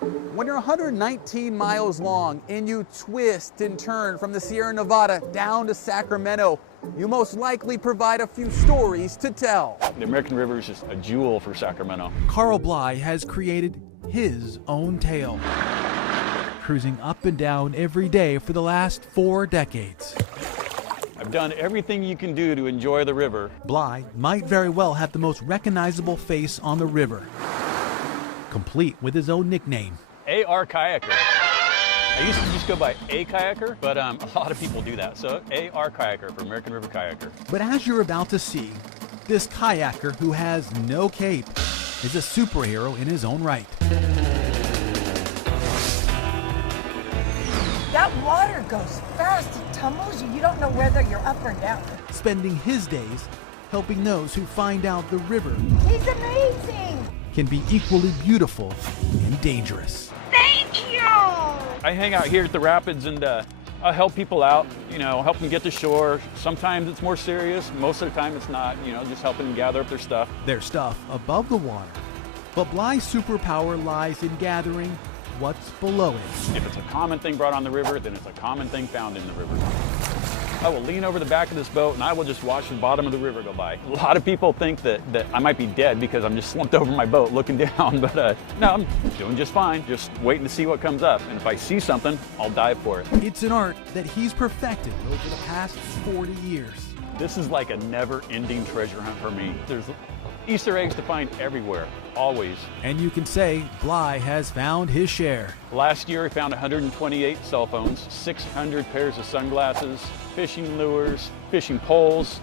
When you're 119 miles long and you twist and turn from the Sierra Nevada down to Sacramento, you most likely provide a few stories to tell. The American River is just a jewel for Sacramento. Carl Bly has created his own tale, cruising up and down every day for the last 4 decades. I've done everything you can do to enjoy the river. Bly might very well have the most recognizable face on the river, complete with his own nickname. AR Kayaker. I used to just go by A Kayaker, but a lot of people do that. So AR Kayaker for American River Kayaker. But as you're about to see, this kayaker who has no cape is a superhero in his own right. That water goes fast, it tumbles you. You don't know whether you're up or down. Spending his days helping those who find out the river He's amazing. can be equally beautiful and dangerous. Thank you. I hang out here at the rapids and I help people out, help them get to shore. Sometimes it's more serious, most of the time it's not, just helping them gather up their stuff. Their stuff above the water. But Bly's superpower lies in gathering what's below it. If it's a common thing brought on the river, then it's a common thing found in the river. I will lean over the back of this boat and I will just watch the bottom of the river go by. A lot of people think that I might be dead because I'm just slumped over my boat looking down, but no, I'm doing just fine, just waiting to see what comes up. And if I see something, I'll dive for it. It's an art that he's perfected over the past 40 years. This is like a never-ending treasure hunt for me. There's Easter eggs to find everywhere, always. And you can say Bly has found his share. Last year, I found 128 cell phones, 600 pairs of sunglasses, fishing lures, fishing poles,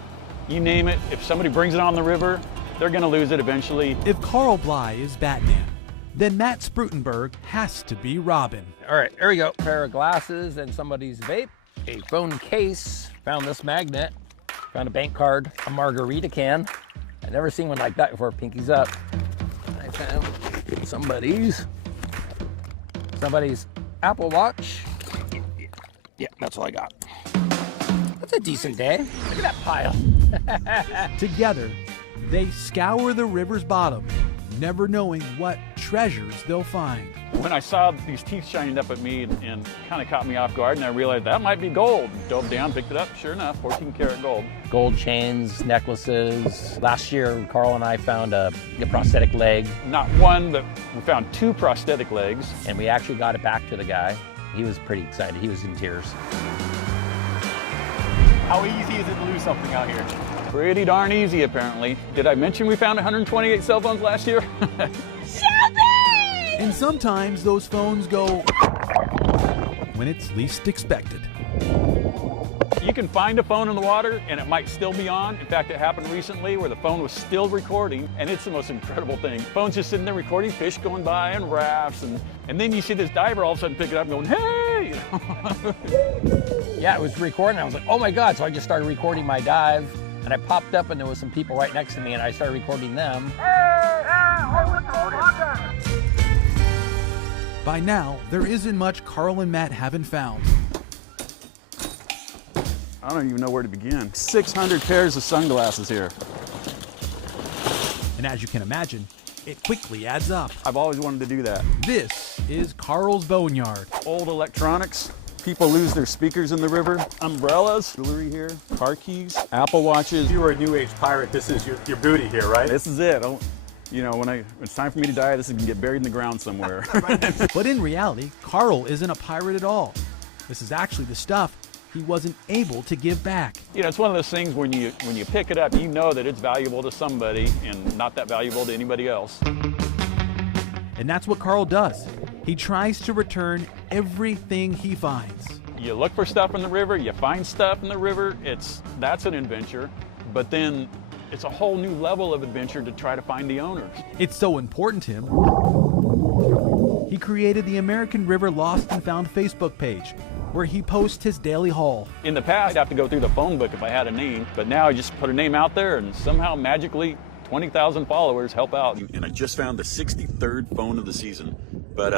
you name it. If somebody brings it on the river, they're gonna lose it eventually. If Carl Bly is Batman, then Matt Sprutenberg has to be Robin. All right, here we go. Pair of glasses and somebody's vape, a phone case, found this magnet, found a bank card, a margarita can. I've never seen one like that before. Pinky's up. I found somebody's Apple Watch. Yeah, that's all I got. That's a decent day. Look at that pile. Together, they scour the river's bottom, never knowing what treasures they'll find. When I saw these teeth shining up at me and kind of caught me off guard, and I realized that might be gold. Dove down, picked it up, sure enough, 14 karat gold. Gold chains, necklaces. Last year, Carl and I found a prosthetic leg. Not one, but we found 2 prosthetic legs. And we actually got it back to the guy. He was pretty excited. He was in tears. How easy is it to lose something out here? Pretty darn easy, apparently. Did I mention we found 128 cell phones last year? And sometimes those phones go when it's least expected. You can find a phone in the water and it might still be on. In fact, it happened recently where the phone was still recording, and it's the most incredible thing. Phone's just sitting there recording fish going by and rafts, and then you see this diver all of a sudden pick it up and going, hey! Yeah, it was recording. I was like, oh my God. So I just started recording my dive, and I popped up and there was some people right next to me and I started recording them. By now, there isn't much Carl and Matt haven't found. I don't even know where to begin. 600 pairs of sunglasses here. And as you can imagine, it quickly adds up. I've always wanted to do that. This is Carl's boneyard. Old electronics. People lose their speakers in the river. Umbrellas, jewelry here, car keys, Apple Watches. If you were a New Age pirate, this is your booty here, right? This is it. When it's time for me to die, this is gonna get buried in the ground somewhere. But in reality, Carl isn't a pirate at all. This is actually the stuff he wasn't able to give back. It's one of those things when you pick it up, you know that it's valuable to somebody and not that valuable to anybody else. And that's what Carl does. He tries to return everything he finds. You look for stuff in the river, you find stuff in the river, that's an adventure, but then it's a whole new level of adventure to try to find the owners. It's so important to him, he created the American River Lost and Found Facebook page, where he posts his daily haul. In the past, I'd have to go through the phone book if I had a name, but now I just put a name out there and somehow magically 20,000 followers help out. And I just found the 63rd phone of the season. But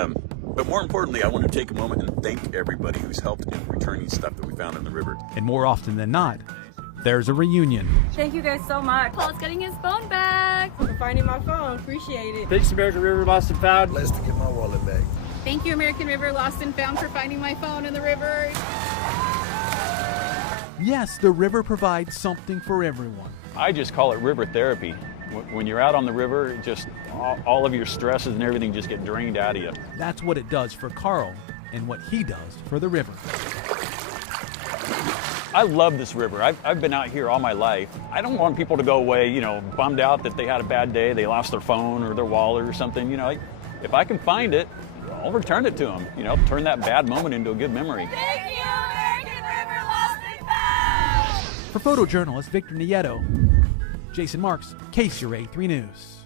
more importantly, I want to take a moment and thank everybody who's helped in returning stuff that we found in the river. And more often than not, there's a reunion. Thank you guys so much. Paul's getting his phone back. For finding my phone, appreciate it. Thanks, American River Lost and Found. Blessed to get my wallet back. Thank you, American River Lost and Found, for finding my phone in the river. Yes, the river provides something for everyone. I just call it river therapy. When you're out on the river, it just all of your stresses and everything just get drained out of you. That's what it does for Carl and what he does for the river. I love this river. I've been out here all my life. I don't want people to go away, you know, bummed out that they had a bad day, they lost their phone or their wallet or something. You know, if I can find it, I'll return it to them. You know, turn that bad moment into a good memory. Thank you, American River Lost and Found! For photojournalist Victor Nieto, Jason Marks, KCRA 3 News.